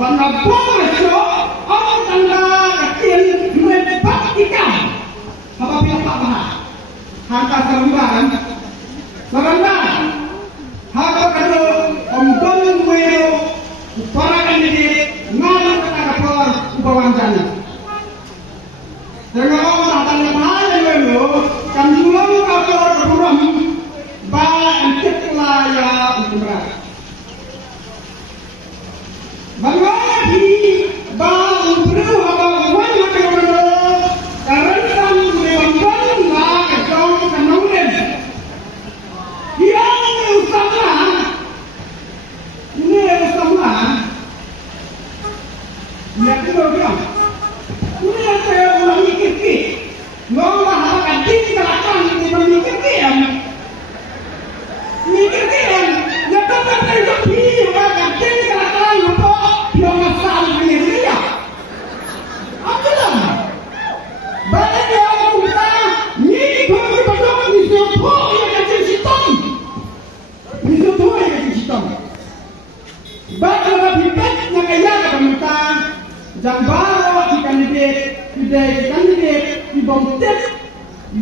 Vanabong masuk, orang tanda kecil merebak ikan. Apabila tak bahas, hantar seremban, harga kado ombong wero, para kandidat ngalang kata kapal ubawang jana. Dengan orang tanda bahas wero, kanjulang kapal keburam, banyak laya umrah. Bagaimana di bang bro abang wan makan bro karentan memang lah kacau kenaulen dia usaha dia tu orang ini saya orang mikir ngomong apa kadang kelakon ini mikir dia dapat terjadi orang kadang kelakon lupa dia masalah dia apalah banyak yang kita ni betul ni siapa yang kacau sistem ni siapa yang kacau sistem banyak lebih baik yang kaya kata kita jangan bawa di kandidat di bomtet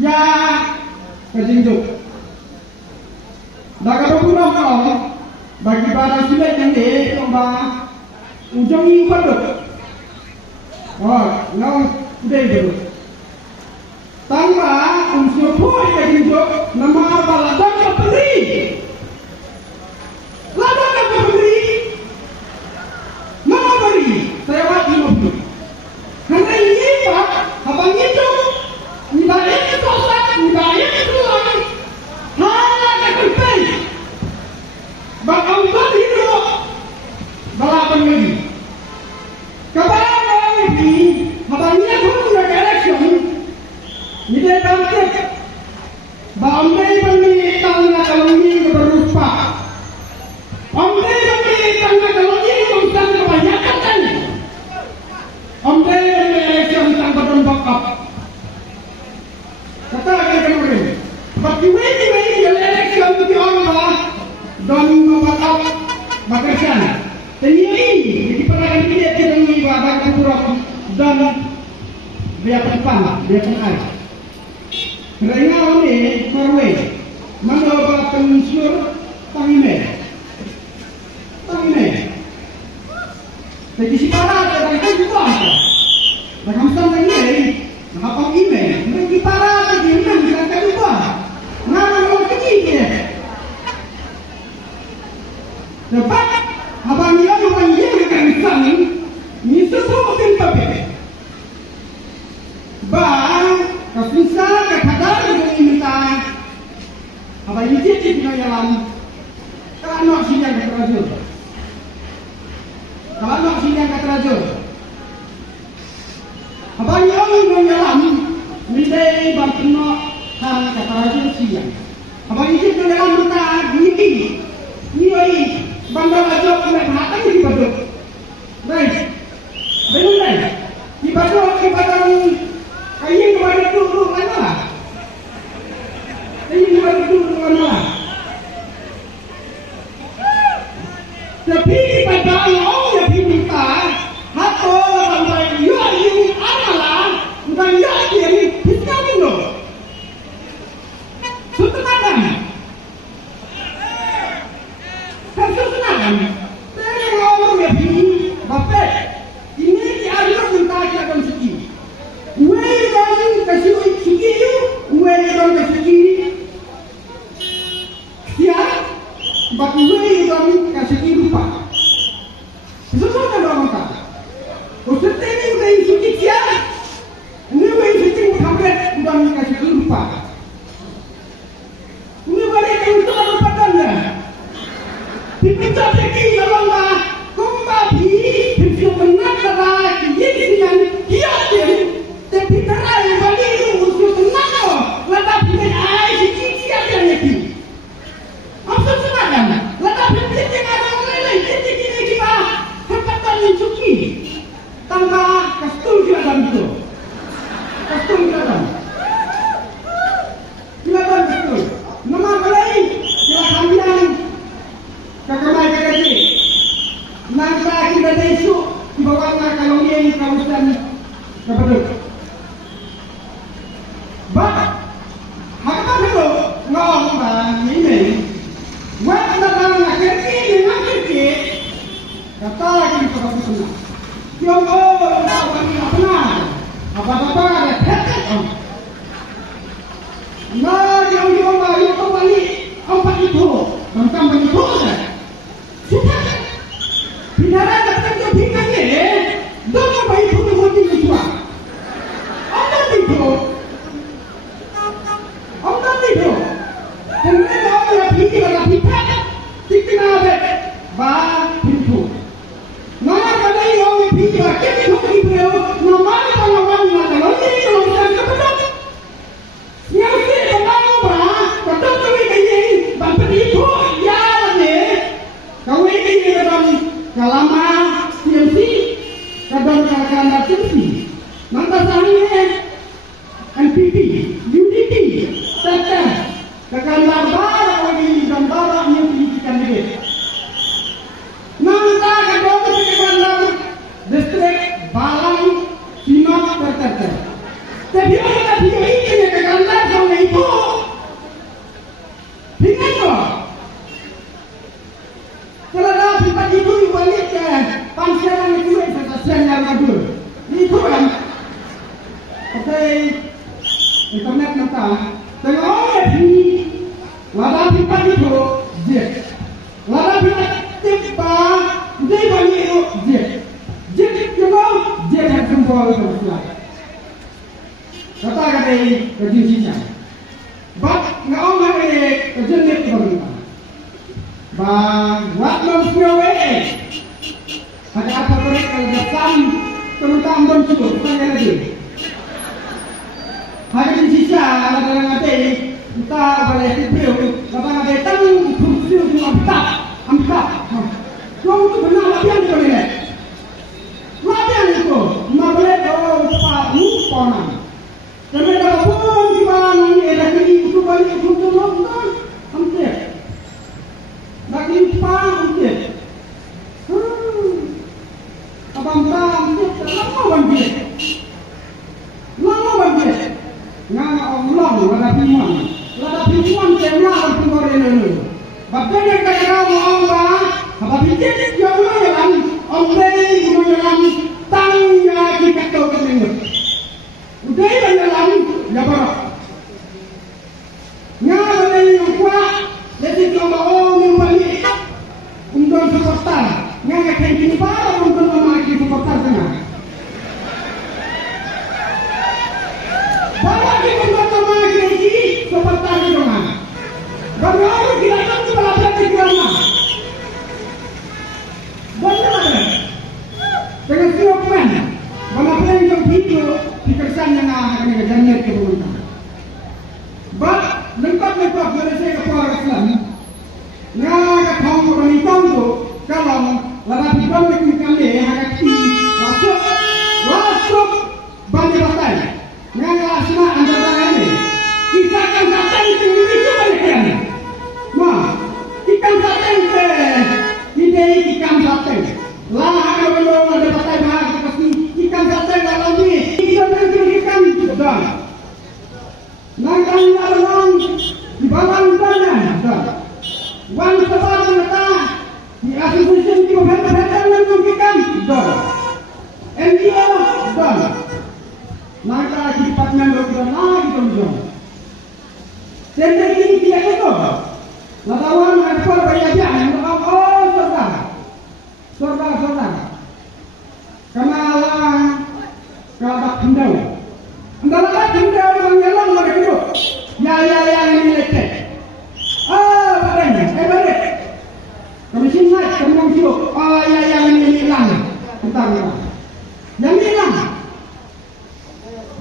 ya kejinjuk dah kalau kurang kalau bagi barang sulit yang dia lomba ujung ini pada now udah itu tanpa unsur pun kejinjuk nama baladang keperi ladang keperi nama beri saya wajib mobil karena ini pak abang itu nilai itu sosok nilai itu lagi hanya keperi bakal hidup balapan lagi kepada ini abangnya pun sudah election ini bangkit Bombay bagi tangga kalungi berupa Bombay bagi tangga kalungi urusan kebanyakan kan Bombay bagi election tanpa dombakap kata lagi kemudian bagi wini election di orang dan membakap bakasan ini di perayaan dia tidak mengibadah kurang dan dia penpan dia penai kerana ini marway menolak unsur tangime jadi si para dari itu juga dalam sampai ini apa email bagi para di mana kita juga nama orang kecil dapat abang yang dengan sang ni semua tempat bang kesusah kekadar yang minta abang ini jadi dengan dalam kalau sini yang terajur abang yang dengan dalam minta bantuan hal terajur siang abang ini dengan dalam minta ini bandar aja kena hati di badut, right? Betul right? Di badut kain di badut dulu mana? Kain di badut dulu mana? Tapi di badut orang yang minta, hato sampai yo ini amalan, bukan yo ini kita dulu. Sudah mana? Dari orang yang ini, bapak, ini dialog tentang akan suci. Uang kasih suci, uang kasih siap, bagi uang kasih lupa. Sesuatu yang orang kata, usaha ini uang suci siap, ini uang suci muhammad uang kasih lupa. Ini balik untuk apa tanya? Kita pergi dalam kumbabi, kita menakar ini yang dia tapi terai bagi untuk menakar, tetapi ai sikit siapa yang ini? Apa sebenarnya? Tetapi kita ada orang lain, kita kita tempatan yang suci, tanpa kastul dalam itu, kastul dalam, kastul. Nama lain, silakan bilang. Kakamay kagaji, nang sa akin na isu, bawah kalau ini kawasan kebetul. But harga itu ngomong ini, waktu dalam kerja dengan kerja, kata lagi kepada kita, yang apa ada tetek nah yang baru kembali apa itu tentang begitu sudah tidak ada kerja tinggalnya dulu bayi itu mesti dijual apa itu kemudian orang pergi ke kita tidak ada bah itu mana ada yang pergi ke kita itu nama kalama CMC kadang kadang CMC maka sahnya NPP UDP tata kadang baru ini dan baru yang diikan dia maka kadang distrik Balang Simak tata tapi orang dia ini kadang sama itu ingat tak kalau dah tempat itu balik ke pancaran itu stasiun yang ada itu kan okay internet nata tengok ni lada tempat itu je lada tempat tiba dia balik itu je je yang sembol itu kata kerja bak ngau hari kerja ni pemerintah bang waktu semua ada apa mereka datang tentang bentuk tanya lagi hari ini sisa ada yang ada kita boleh tipu apa ada tang kursi itu amtak kau itu benar latihan itu boleh latihan itu boleh kau pak mumpona kemudian pun di mana ni ada itu balik itu nonton amtak lagi pang amtak abang lama banget ngana Allah lada pimuan kena berpengaruh bahkan yang kaya Allah apa pikir dia orang orang tangga kita kau kemengut udah jalan ya barak ngana yang kuat jadi kalau membalik untuk supporter ngana kayak para untuk memakai supporter tengah bawa di untuk memakai supporter di rumah bagaimana kita tahu berapa di rumah bagaimana dengan siapa mana bagaimana yang video dikerjakan yang akan dikerjakan ke pemerintah but lengkap bersih kepada Islam ngaga thong bani tong tu kalau lada pidon ni kami hati masuk banyak batai ngaga asma antara ini kita akan datang ke ini balik kan ma ikan datang ke ide ikan datang lah kalau ada batai bahar kasi ikan datang dalam ni ikan dah nangkang lalang di balang tanah dah wan sebab mata di asosiasi di beberapa yang mungkin dah NGO dah maka di departemen dokter lagi dong tender ini tidak itu lawan ekspor bayaran saudara kenalan kelabak hendau antara hendau menyelam mereka itu ya ini lecet balik kami sini kami ngomong ya ini hilang tentang yang hilang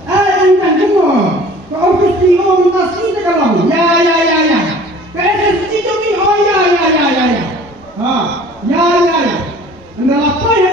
tentang semua ke ofis CEO minta sini kalau ya ke SSC itu ya anda apa ya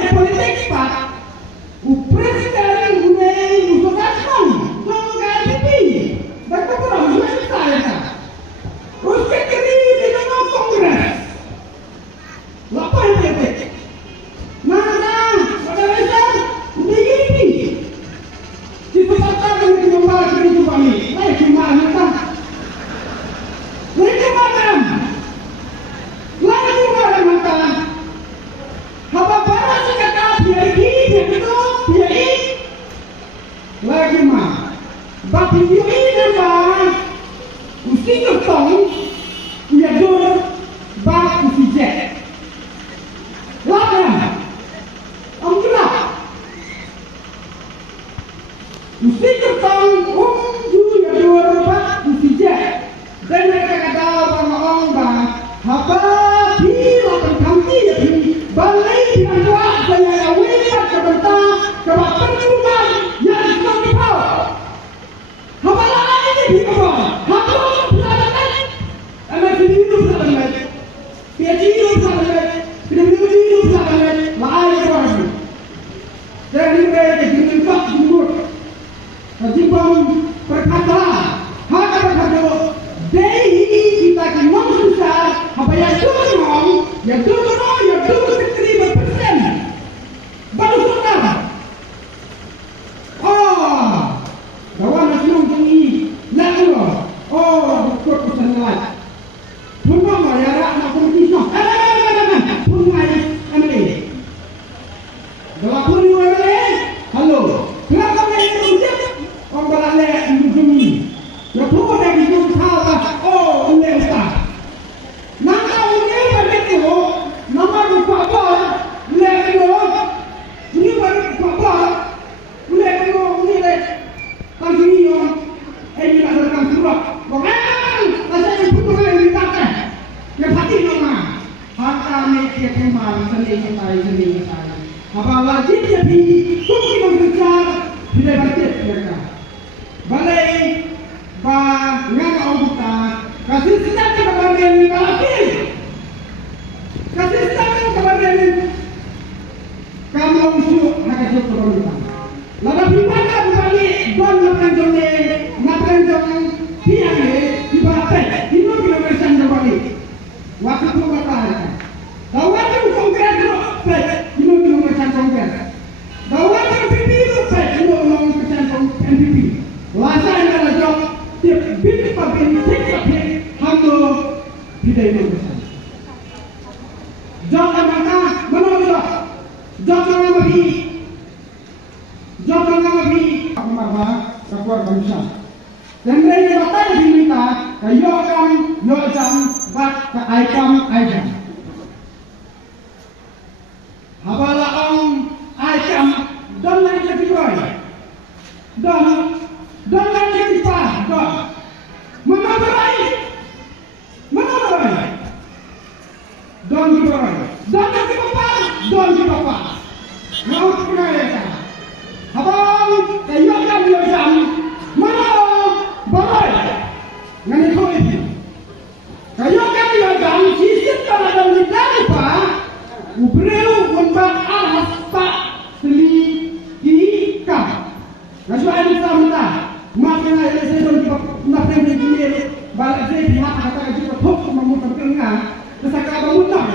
يدور تقريبا persen baru sudah. Lawan nasional tinggi, lalu ikut pesanan. Punya ya rak nak kompetisi. Punya MLA. Dalam punya MLA, halo. Kenapa MLA ujian? Orang balale menghubungi. Ya punya dari jauh tahu ini ustaz. Nama ini begitu. Nama lupa apa? Lego. Ini baru apa? Lego ini le. Kasih ini nak rekam surat. Bagaimana? Rasanya punya yang dikatakan. Yang hati nama. Harta mereka kemana? Seni saya. Apa wajib jadi? Kuki berbesar. Tidak wajib mereka. Balai. Ngan orang kita kasih senjata kepada yang kafir, kasih senjata kepada yang kamu usul nak kasih kepada kita. Lalu bagaimana bagi don naperanjong piang ibarat ini kita bersama balik. Waktu itu bertahan. Waktu kongres itu ini kita bersama kongres. Waktu PPP itu ini kita bersama PPP. Lasa yang ada job. Bila pabrik hamdo tidak berusaha. Jangan menolak. Jangan mengabdi. Apa kabar bangsa. Dan mereka batal diminta kayokam, bak aikam. Habala aikam dan lain sebagainya. Dan lain sebagainya. Mana berai? Don di papa. Mau kena ya? Abang, kayak yang jam. Mana berai? Ngani kau ini? Kayak yang jam sistem dalam kita apa? Ubreu untuk alas pak selika. Nasi ada sama. Maafkan saya don nak begini. Balik saya pihak kata kita tok memutar tengah. Kesakar memutar.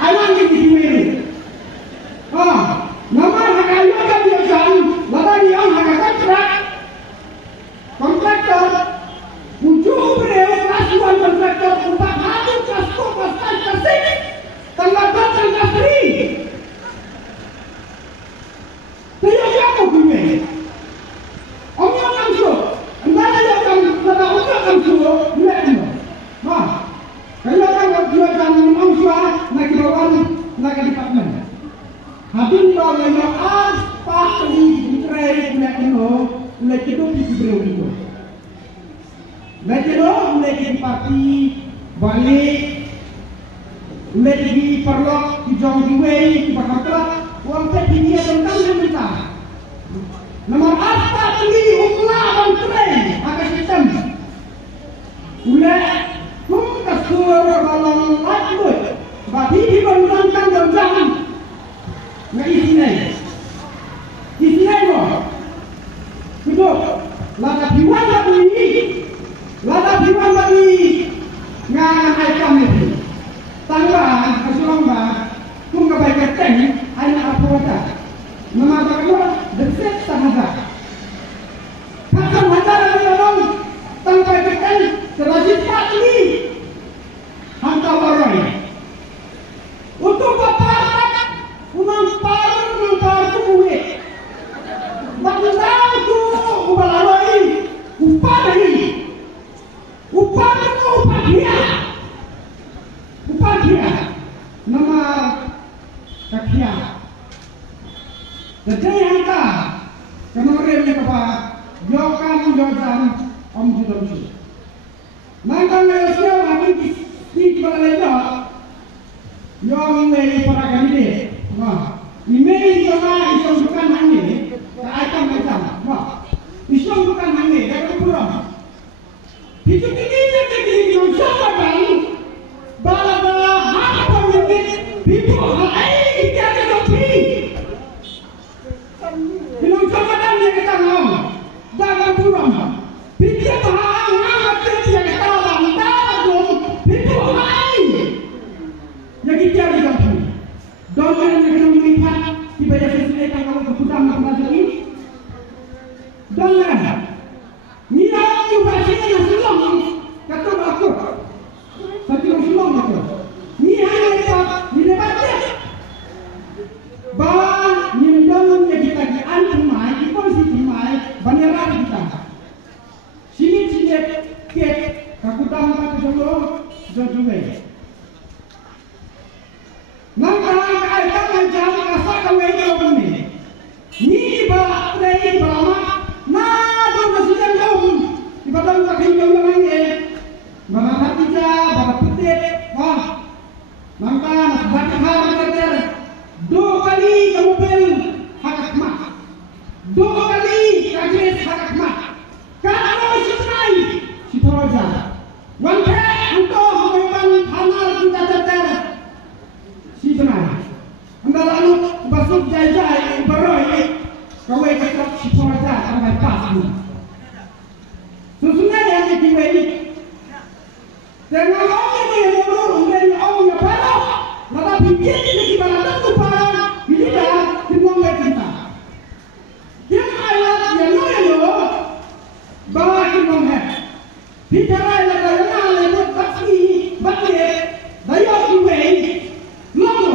Ayam ini diwiri. Nama hakayu kan dia jam. Lalu dia kontraktor. Muncul beliau kasuan kontraktor 400 kasko pasal kasih. Tanggapan kasih. Dia siapa gue? Om yang langsung. Mana yang langsung? Kalau orang jualan manusia nak dibawa nak departmen. Habis bawa yang apa di trade nak mulai hidup di Brebes. Mulai di parti balik, mulai di perlok di Jong Jiwei di Bakatlah, orang tertinggi tentang kita. Nomor apa ini umlah dan trade akan sistem. Mulai kasur dalam lakbut, bagi dibandingkan dan jangan. Nggak isinya kok. Betul. Lada diwan bagi ngan aikam itu. Tambah kesulong kung kebaikan teng anak apa wata. Nama bagaimana deset sahaja. Kakak hajar orang tanpa keten terasi pagi. Hantar orang. Untuk bapak umang kuwe. Bangsa tu ubalaloi upah dia. Nama kakia. Jadi angka kemarin ni apa? Yokam om judul. Nangkang Malaysia lagi di Malaysia. Yang ini para kami ini sama bukan hanya aikam macam. Islam bukan hanya dari pulang. Itu ini yang siapa bang? Bala apa mungkin people kita ada kopi. Yang siapa dan yang kita ngam dalam pulang. Kita bahang yang kita bang dalam people yang Nia ni bahasa yang selong kata aku. Satu selong aku. Ni hanya ni baca. Ba ni dalam kita di antumai, di posisi mai, banyak kita. Sini ket aku tahu apa jodoh. Nangka ai tak macam rasa kau ini. Ni ba play drama na do masih jauh. Ibadah tak hindu yang ini. Mana hati ja, putih. Wah. Nangka nak hal kerja. 2 kali kamu bel hak mak. 2 kali kajis hak mak. Kalau sesuai si Toroja. Wanita untuk memang hanal kita jajar. Si benar. Anda lalu basuk jajai beroi. Kau ikut si Toroja sampai pas ni. Sesungguhnya yang dikiwai. Dengan orang yang menurut dari orang yang baru. Lalu pikir di mana tu parang. Ini dah dimulai kita. Yang ayat yang lo bawa kita meh. Bicara yang ada lewat pasti bagai daya kiwai. Lalu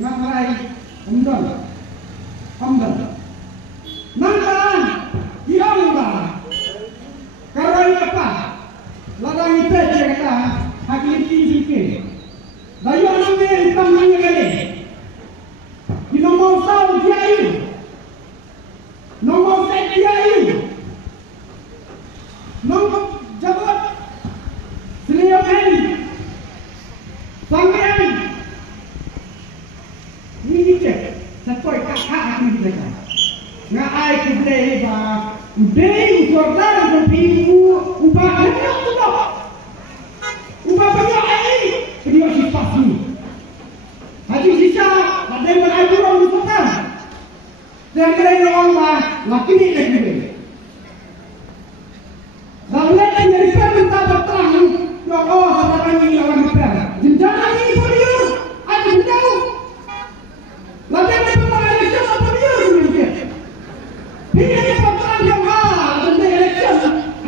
ngapain? Umdan. Nangkan diambil. Karena apa? Ladang itu dia kata hakim sikit. Daya nama hitam nanya kali. Di nomor satu dia itu. Nomor set dia itu. Nomor jabat. Seliakan. Sampai ini cek. Sampai kakak aku kita. Ngai kita ba. Udah usordan berpimu ubah banyak sudah. Ubah banyak ini. Dia sifat ni. Haji sisa ada yang beraturan usaha. Dan mereka orang laki ni lagi ni. Dan mereka nyerikan minta berterang. Ya Allah, katakan ini orang besar. Jenjana ini beliau. Ada beliau. Lalu mereka mengalihkan apa beliau mungkin. Ini berterang yang hal tentang election.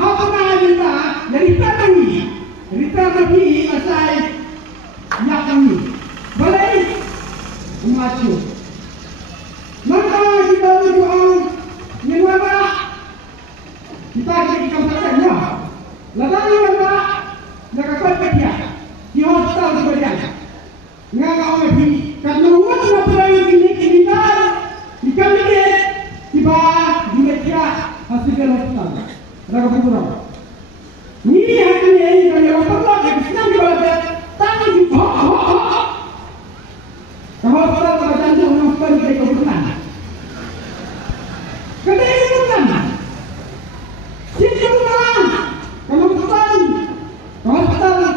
Apa nak minta dari petani. Dari petani asal yang ini. Boleh maju. Maka kita berdoa yang mana kita jadikan saja. Lalu kita nak kau dia di hospital sebenarnya. Ngah kau ni karena umat nak berani ini kita ikan ini tiba di media hospital. Lalu berdoa. Ini hari ini kalau perlu kita senang dibaca. Tangan di bawah. Kalau orang terjatuh menonton dari kebutuhan. Kedai kebutuhan. Sisi kebutuhan. Kalau kebutuhan. Kalau kebutuhan.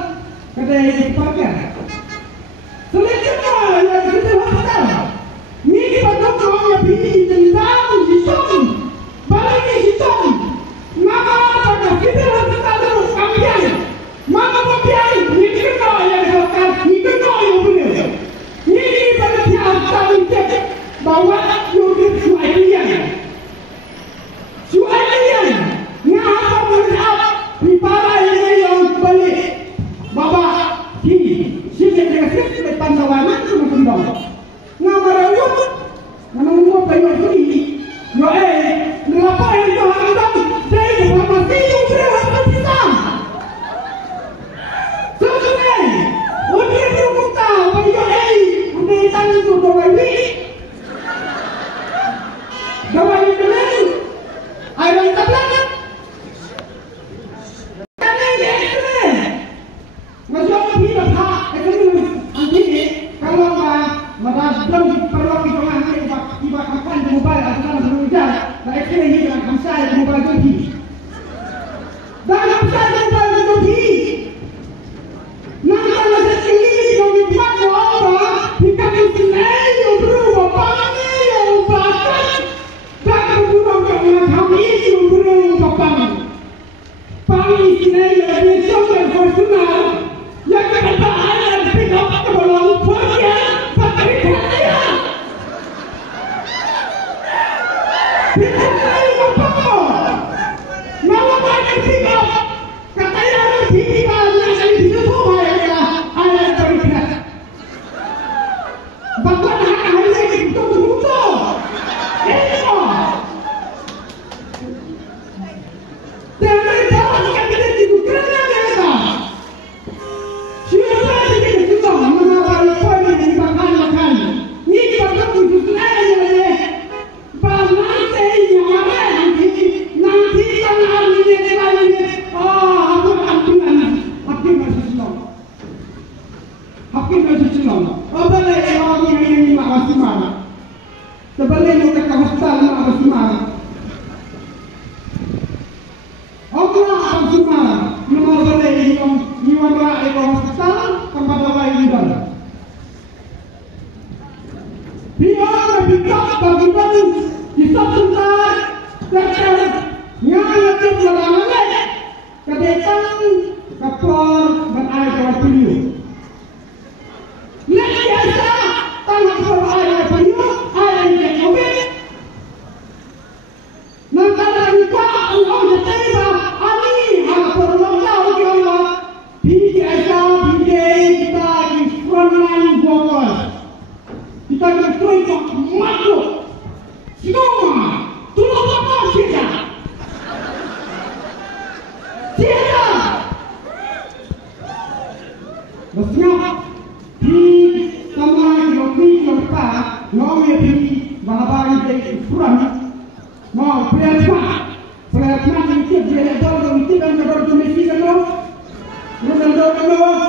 Kedai parkir. Selanjutnya yang kita hospital. Ini pada orang yang pilih tentang sistem. Balik sistem. Maka pada Makin masih senang. Balik orang ini mak masih mana? Sebalik nak ke hospital mak masih mana? Allah masih mana? Nama balik yang iwan rak ke hospital tempat apa ini dah. Biar kita bagi kita tentang kerja yang kita lakukan. Kedepan kapal berair ke Piliu. Yang biasa tanah berair ke Piliu, air yang COVID. Nantara kita Allah jadilah ani hal perlengkap kita. Biasa kita di frontline workers. Kita berkumpul makhluk. Semua tolong apa saja. Siapa? Maksudnya di tempat yang tempat mau di bahagian dari front mau plasma itu dia dorong itu dan dorong mesin itu dorong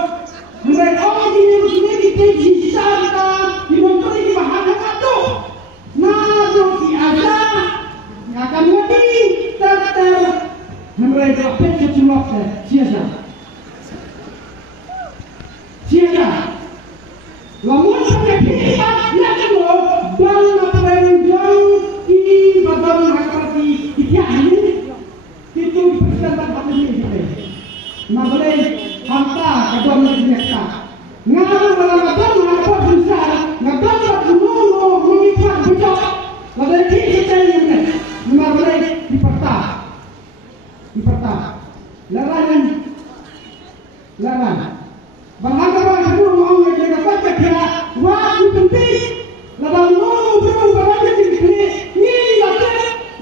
mereka orang ini mesti kita di motor ini bahagian itu nado di akan mati ter mereka pecah cuma siapa lamun sampai kita nak lo bang perenjang di badan hakati ini itu persentase apa ini naboleh harta kedua mereka ngaru dalam badan apa besar ngadan dulu menikah becok lalu kita ini naboleh dipertah laran bahkan kedua mau yang dapat kerja waktu penting lalu mau berubah jadi ini lagi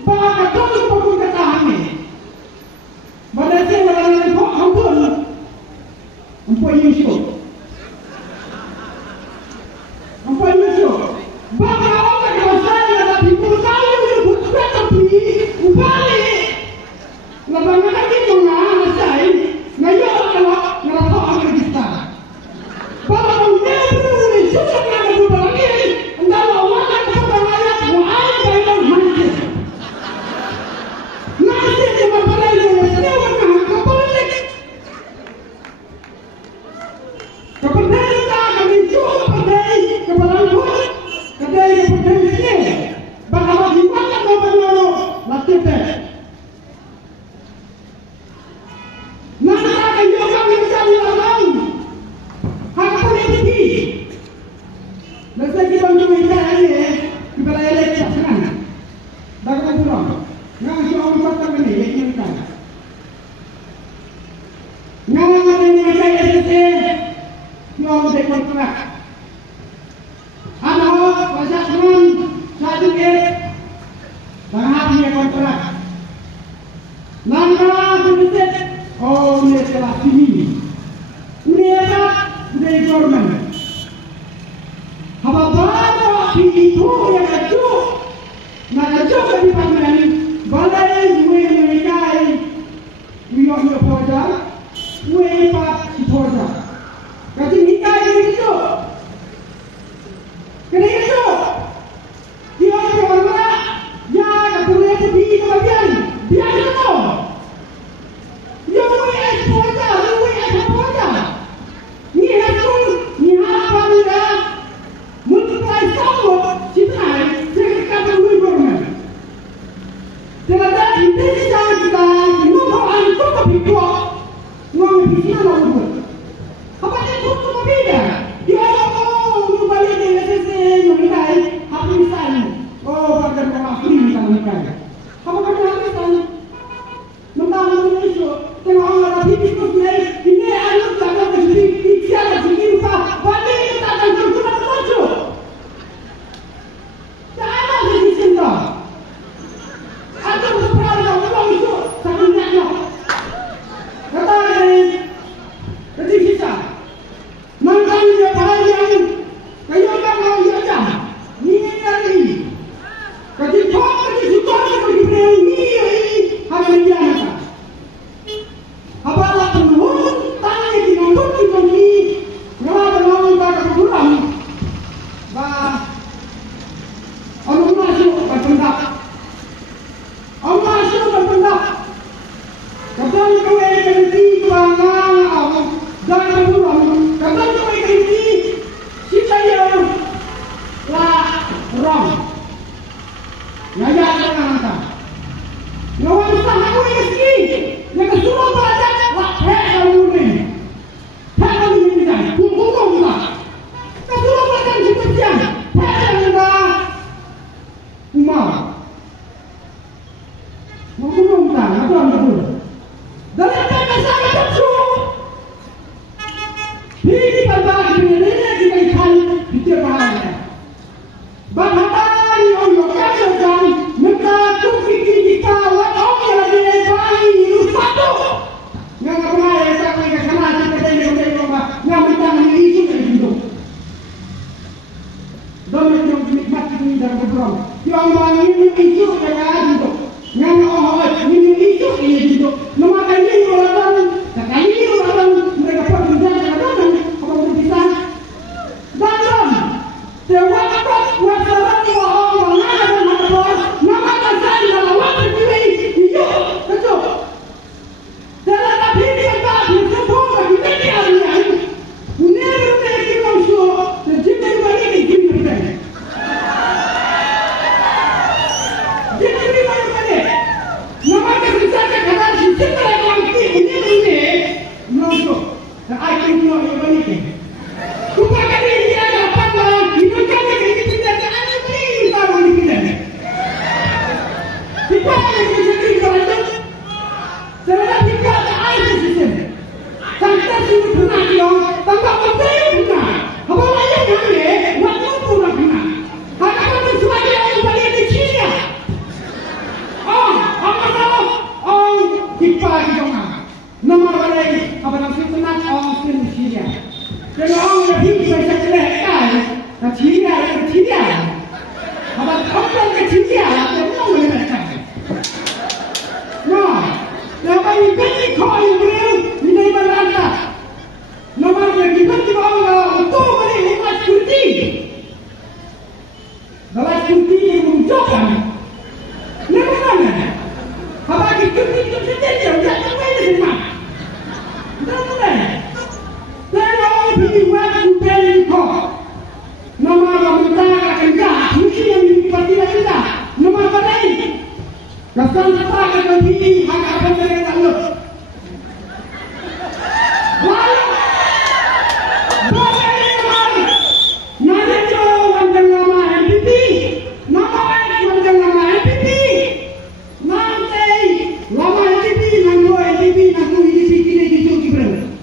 bahkan kalau pun kata kami pada saya laran kok ampun Yusuf bahkan orang kalau saya tapi pun tahu itu bukan tapi ubali lalu lagi mengalah saya ngayo kalau ngerasa akan kita kalau dia boleh sudah nak berubah lagi entahlah orang yang ayat mu'ay bayar masjid cuma pada itu dia warna kepelik kita kami cuba kedai kebenaran kedai ini bahawa di mana kebenaran latih nada akan juga mencari orang hak politik. Nasa kita mencoba ini kita elok sekarang. Dapat pulang. Nggak soal macam ini yang kita. Nggak ada yang saya SSC. Yang ada kontrak. Anak pasangan satu bahagi kontrak. Nangka sedikit. Oh, ini telah sini. Ini dari government. Apa itu yang kacau? Nak kacau di panggilan balai mereka wilayah Polda, wilayah Polda. Kacau kita itu. Kenapa? Dia orang ya boleh pergi ke bagian biar itu. Yang wilayah Polda, wilayah Polda. Ni orang lebih bisa kelihatan, kecil. Abang orang kecil, dia mau kelihatan. Nah, lepas ini kau yang beliau ini berlanta. Nama lagi bagi orang untuk beli lepas cuti. Lepas cuti yang menunjukkan. Nama mana? Abang cuti dia tak boleh semua. Nama Kalau dibuat bukan kau, nama kita akan dah. Mungkin yang dipati lagi dah. Nama lain. Kesan apa akan pilih hak apa yang tak lo. Nanti tu wanjang nama MPP, nama wanjang nama MPP. Nanti lama MPP, nanti MPP, nanti MPP kini gitu kibran.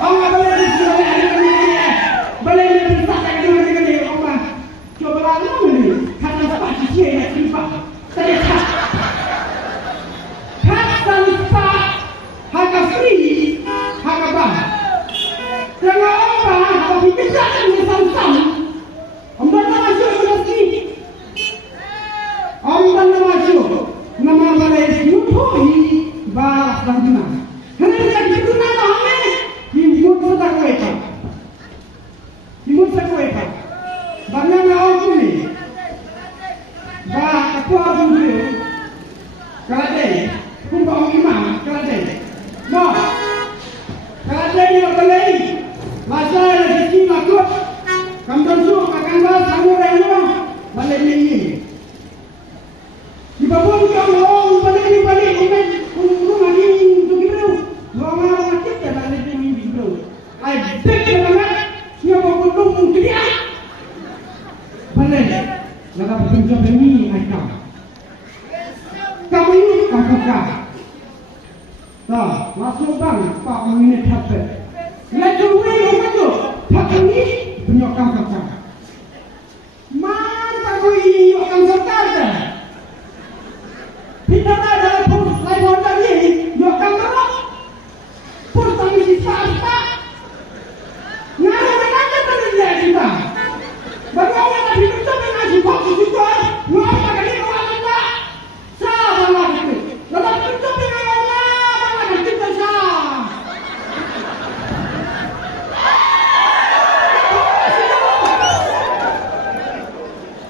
Allah boleh disahkan dengan Allah. Coba lalu ni, kata apa sih yang kita? Saya tak. Kata lupa, harga free, harga bah. Jangan orang harga dikejarkan bersama-sama. Ambil nama siapa lagi? Ambil nama siapa? Nama balai Yuthoi bah Ranjuna. Kerana kita nama kami. Timur satu ekor. Banyak orang ni. Bah ketua dulu. Kerajaan, kumpul imam kerajaan. Nah, kerajaan yang beli. Masa rezeki makut. Kampung suku kakanda samurai ni. Balik ni. Di bawah kamu balik rumah ni untuk kita. Rumah macam dia balik ni kita. Ay, dek banget. Siapa pun tunggu dia. Balik. Lalu penjam ini aikam. Kamu ini apakah? Dah, masuk bang. Pak menit habis. Lalu rumah tu. Pak ini penyokang kakak. Mana kau ini penyokang kakak dah? Kita ada pos lain orang ni. Penyokang kakak. Pos kami sisa apa? Ngaruh mana terjadi kita? Bagaimana tadi kita mengasih fokus juga? Ngapa kali orang kita? Sabar lagi. Lepas kita mengalah, mana kita sah?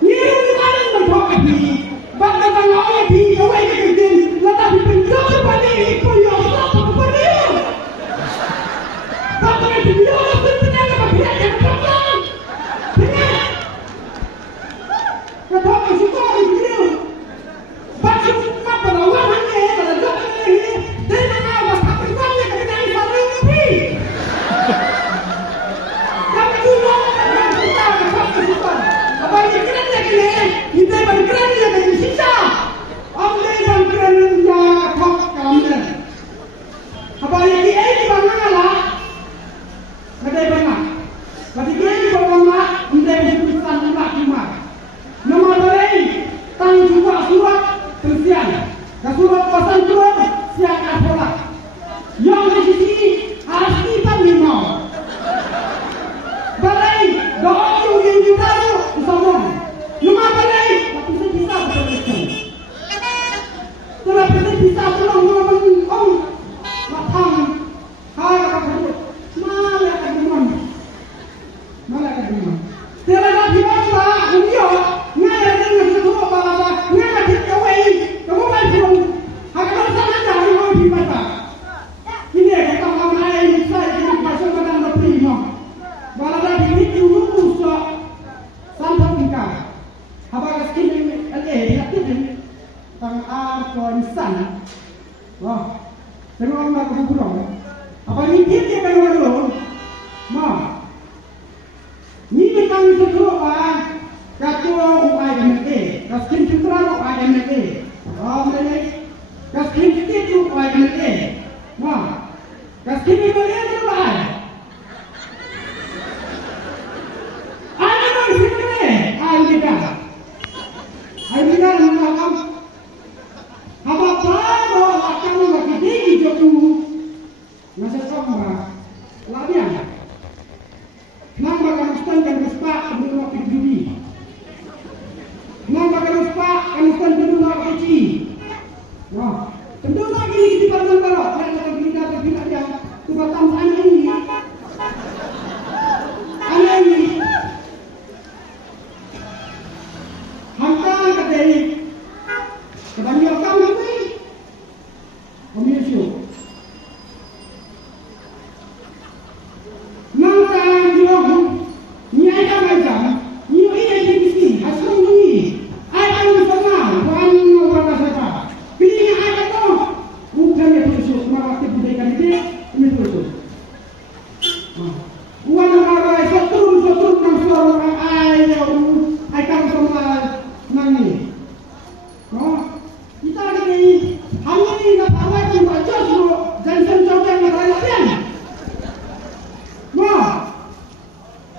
Ni mana berfokus ni? Bagaimana orang ni kau ini kerja? Lepas penjara balik ikut yang apa balik? Bagaimana dia?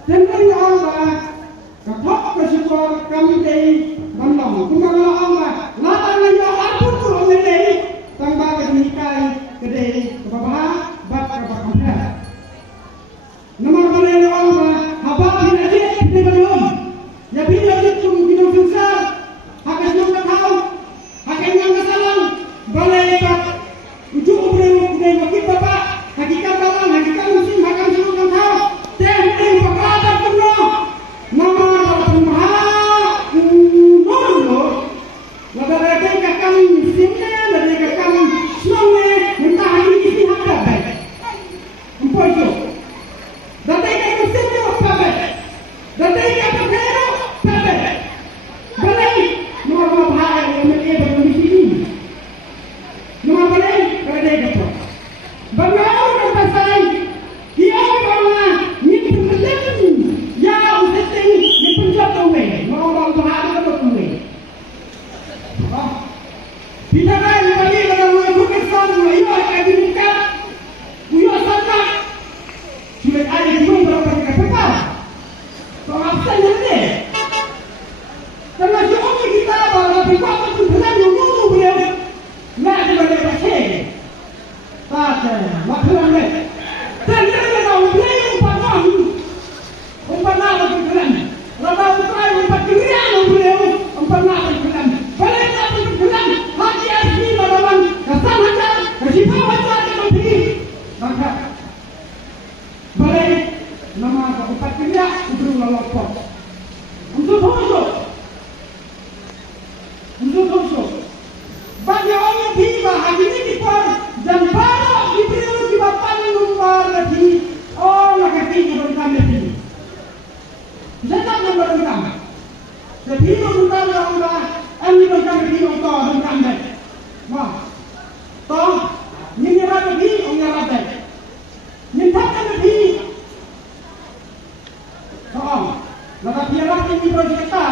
Tentang Allah, kapak kesukaan kami dari bandang. Tentang Allah, latang yang aku turun dari tambah kedenikai kedai kebabah bab kebabah. Nama balai Allah, habaq binajib di bandung. Ya binajib tu binung susah, hakas yang tahu, hakas yang kesalang, balai bab ujuk ubreu kedai makit bapak, hakikat bapak, hakikat musim, hakikat semua yang tahu. Tentang perkara penuh, nama penuh, nurul, ladai mereka kami sini, ladai mereka kami semua minta hari ini apa baik, empat tu, ladai mereka sini apa baik, ladai mereka kaya apa baik, balai nama bahaya yang mereka berdoa sini, nama balai ladai mereka, bagaimana orang pasai, dia orang ya usah ni penjat tu weh, orang bahasa tu weh. Bila kan bagi orang orang Pakistan, ia akan dibuka, ia sangat sulit ada di mana mereka apa? So apa ni? Karena semua kita bahawa kita pun benar nunggu beliau, nak kepada pasien. Tak, macam ni. Dan dia tahu beliau pernah umpan apa berkelan, lalu terakhir umpan kirian beliau umpan apa berkelan, balai apa berkelan, hati asli melawan kesan hanya kesimpulan wajah yang lebih, maka balai nama umpan kirian untuk melopot, untuk khusus, bagi orang tiba hari ini kita dan baru diberi di bapak lumbar lagi, oh lagi tinggi berkam lagi. Jangan yang berutang. Jadi berutang orang, ini berutang jadi orang berutang deh. Wah, toh, ini orang jadi orang deh. Ini tak jadi. Toh, lalu biarlah ini berjata,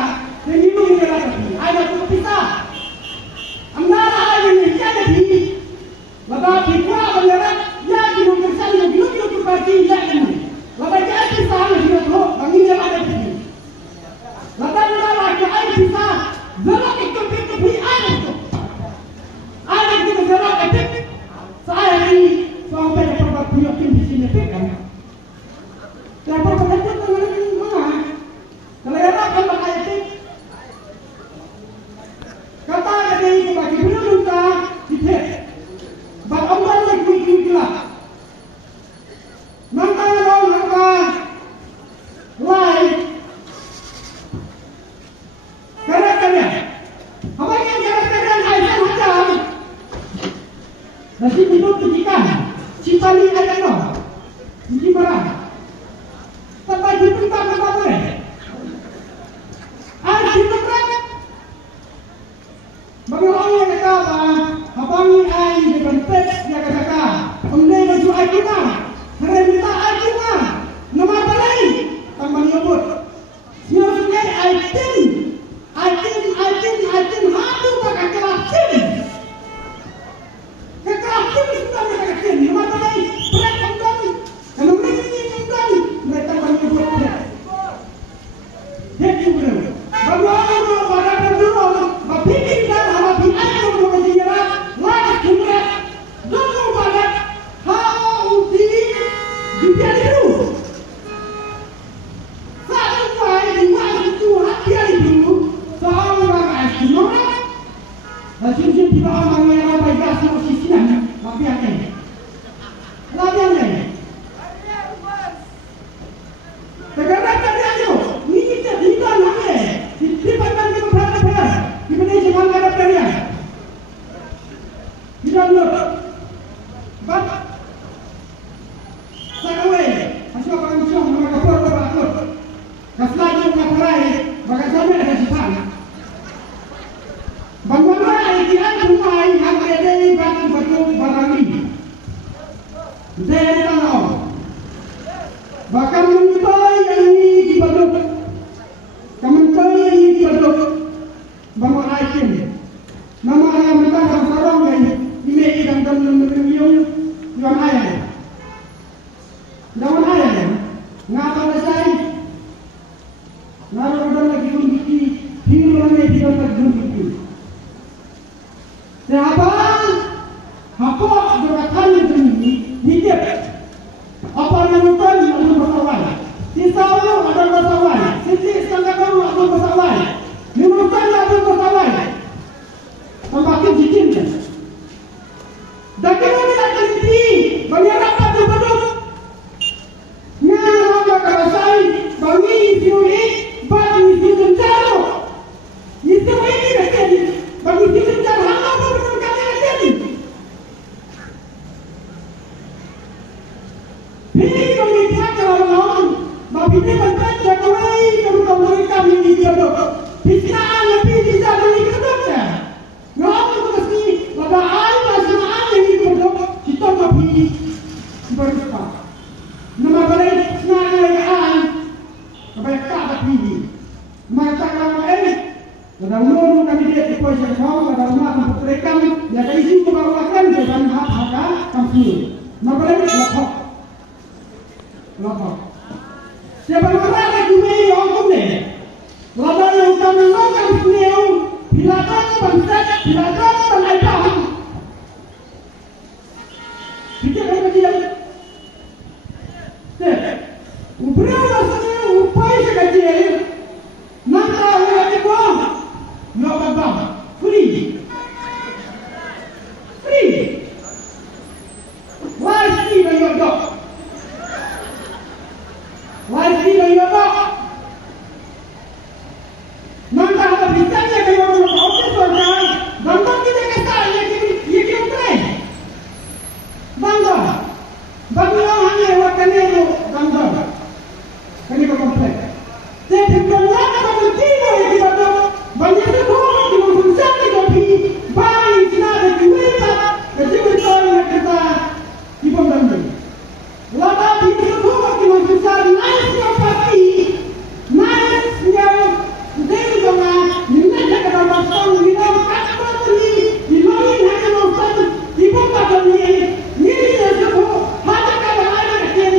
ini orang jadi. Ada tu kita. Amnara ada ini jadi. Lalu kita berjalan, ya kita berjalan, kita pergi jalan. Lalu kita sana kita tu, kami jalan ada. Lalu lagi air bisa, zaman itu air itu, air itu zaman itu, saya ini sampai dapat punya di sini pegang. Dapat bekerja dengan mana? Kalau ada kalau air itu, kata ada ini bagi beliau minta kita, bagi orang lagi kita, nanti orang lain. Kerana apa yang kerana Aisyah macam nasi hidup ikan cipali ada no ini barang sampai hidup tak apa boleh ada hidup berapa bagaimana yang kata abang ai di bentuk dia kata umne baju akima kerana akima nama balai tambah nyebut siapa Aitin hadu pakai kelasin. Kelasin sudah mereka kelasin. Mana lagi? Mereka kan, kalau mereka ini kan, mereka menyebut dia. Dia juga. Bagaimana pada kedua, berpikir dan berpikir yang berbicara, lagi juga. Dulu pada hal di dunia itu. Satu kali di waktu itu hati itu. Jadi kita orang yang apa yang semua sisinya, tapi apa ni? Lagi apa ni? Sekarang tadi aja, ni kita tidak lagi. Di mana kita berada? Di mana kita berada? Tidak lor. Bab. Sekarang, masih apa yang cuma mereka perlu. Keselagi mereka perai, bagaimana ada di sana? Bagaimana dia bermain naroon lagi kondisi hilang hidup terjadi. Sehabang apa gerakan ini hidup apa menemukan ada masalah. Sisau ada masalah. Sisi sangkakan ada masalah. Menemukan ada masalah. Semakin dicinta. Bagaimana akan ini menyerahkan hidup? Nah, kalau saya bagi isu ini, bagi isu bencana, isu ini terjadi. Bagi isu bencana apa benar kami terjadi? Ini kami pakai orang, bagi kita baca kami kalau mereka ini hidup. Bisa lebih bisa lebih hidupnya. Ngomong mesti pada ayat semua ini hidup kita lebih berdepan. Nama balik senang legaan, mereka tak pilih. Masa kalau pada umur kami dia ikut sesuatu pada rumah mereka, ya dari situ bawakan dengan hak-hak kami. Nama balik lapor. Siapa orang yang cuma orang ni, lapor yang kami lakukan sendiri, bilakan bangsa, bilakan penaikan. Kita kena dia. Berapa sahaja upaya sekecil, maka orang itu no babam, free. Wajib bayar. Wajib bayar. Maka apa bisanya kalau orang ofis orang, bangga kita kata ini keren. Bangga hanya waktu itu bangga. Kami berkomplek. Jadi kalau kamu tidak yang kita banyak sekali di manusia tapi banyak tidak kita yang kita dipandang. Lalu kita semua di manusia naik pasti naik yang dari mana minat kita masuk minat apa tadi di mana hanya masuk di bawah tadi ini semua hanya kalau ada yang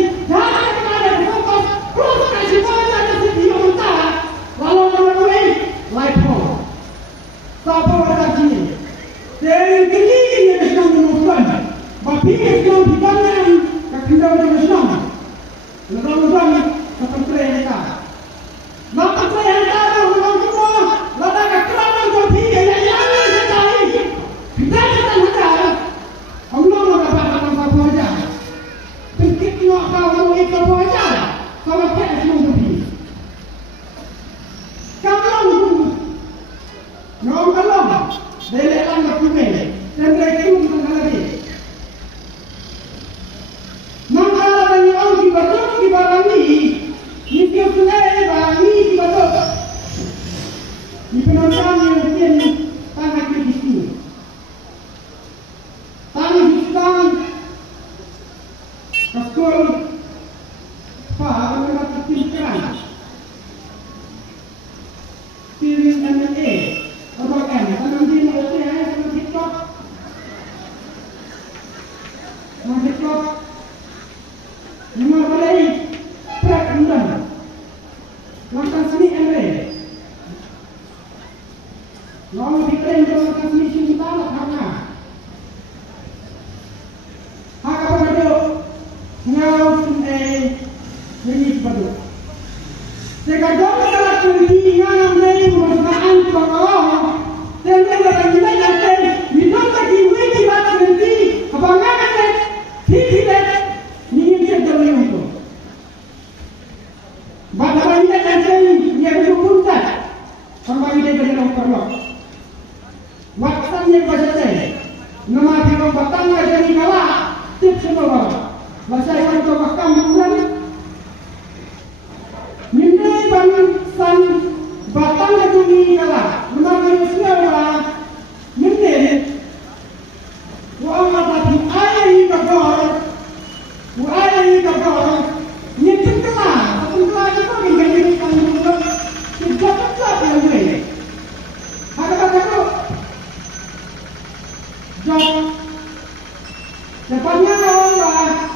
Depannya orang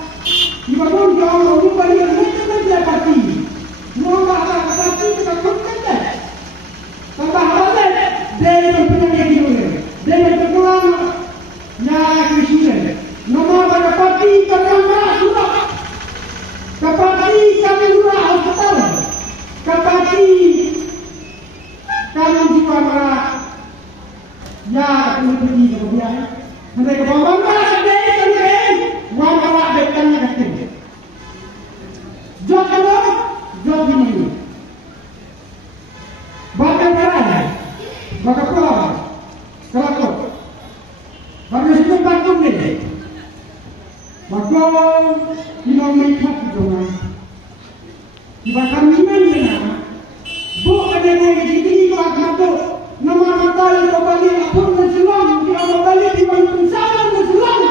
nama matali kembali apun menjelang, dia kembali di pensalan menjelang.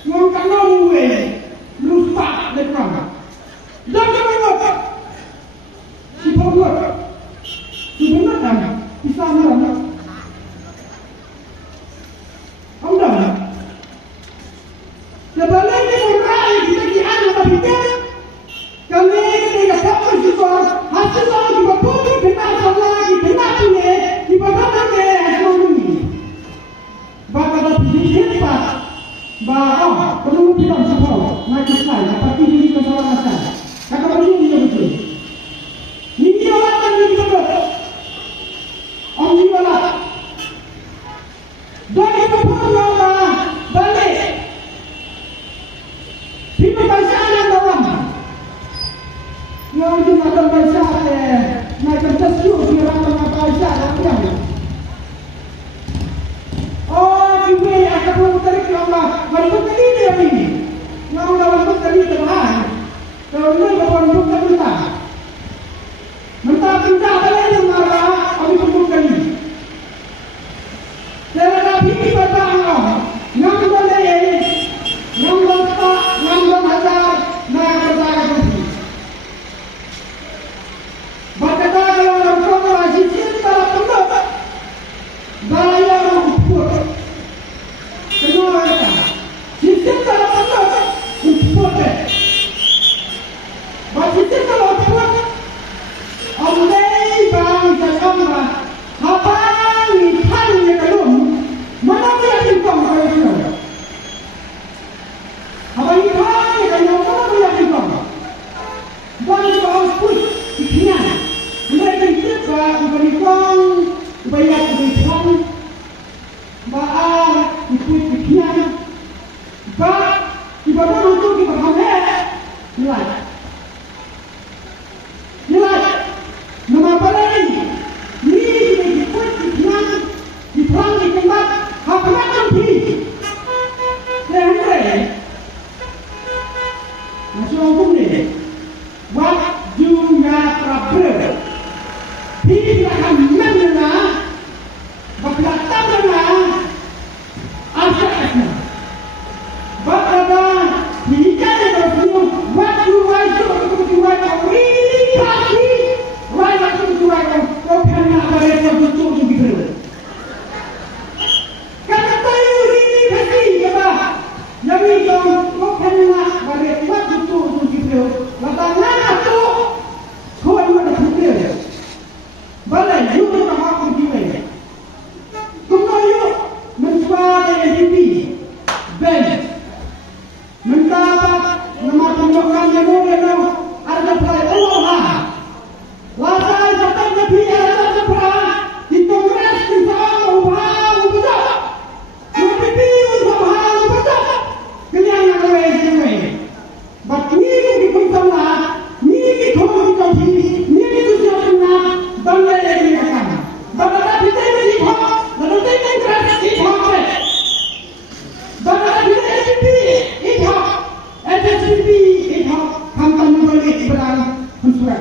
Ngangkat nongwe, lupa lekang. Dan kemudian si pembuat, sebenarnya bisa merana. Anda, sebaliknya orang kita di anak kita, kami tidak dapat juga hasil lagi berputar benar lagi benar ini di bagaimana hasil ini. Bagaimana siapa? Bahawa perlu bilang sebab macam saya, tapi ini kesalahan saya. Kata begini dia betul. Ini orang yang betul. Om Jiwala. Dari perempuan balik. Tiba bahasa yang dalam. Yang cuma bahasa macam tersiur dia orang bahasa yang. Oh, ini akan mencari Allah. Walaupun tadi dia ini, mau walaupun tadi dia bahan, kalau dia walaupun tadi tak, mentah pindah boleh yang marah, walaupun tadi. Saya lagi kita tahu, yang boleh, yang tak, yang hajar, nak berjaga budi. Baca kalau orang tua masih cinta pendok, bayar rumput. Kenapa kita? Sistem kalau pendok, rumput. Sistem kalau rumput, oleh bangsa kami, apa ni hanya kalum, mana dia tinggal kalau itu? Apa ni hanya kalum, mana dia tinggal? Bangsa output, ikhlas. Mereka itu berikan, bayar berikan, baar ikut ikhlas, baar ibadah untuk dipahamkan nilai. Nama balai ni ikut ikhlas, diperang di tempat apa nanti? Sehingga masuk hukum ni, wajib nyapraber. Tidak akan mengenal, berkata mengenal, asalnya. Berkata, jika dia bersenyum, waktu wajib ini pasti, wajib kau kena berada betul begitu. Kata tahu ini pasti, kata, yang itu kau kena berada betul begitu. Kata mana tu, kau mana betul. Balai juga tak mahu dijual. Kemudian menjual LDP, bank, mendapat nama tunjukkan yang boleh ada perai Allah. Lasai datang Nabi ada perai di Kongres di sana ubah ubah. LDP ubah ubah. Kalian yang boleh. But ni di sana, ni di Kongres ni di sana. Bangga lagi akan. Bangga kita ini hak, lalu kita ini hak. Bangga kita ini hak, SSP ini hak. Kampanye boleh berang mensurat.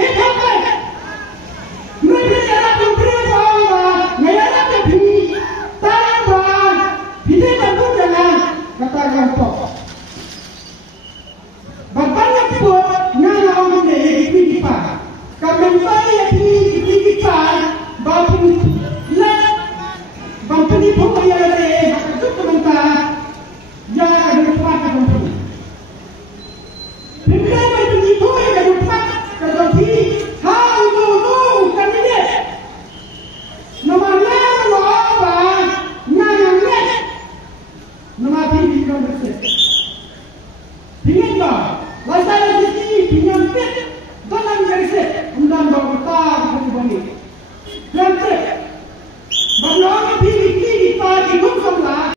Ini hak. Mereka ada menteri bangga, mereka ada pi, tambah, kita bantu jangan katakan tok. Banyak pun nana orang ini dipa. Kami bayar di kita, bapun lek, bapun itu bayar deh, itu sebentar, jangan lupa bapun. Bila bapun itu jangan lupa, kalau di, itu kami deh. Namanya apa? Namanya, nama ini kita bersih. Bingung tak? Masalah di sini bingung tak? Dalam garis undang-undang kita balik.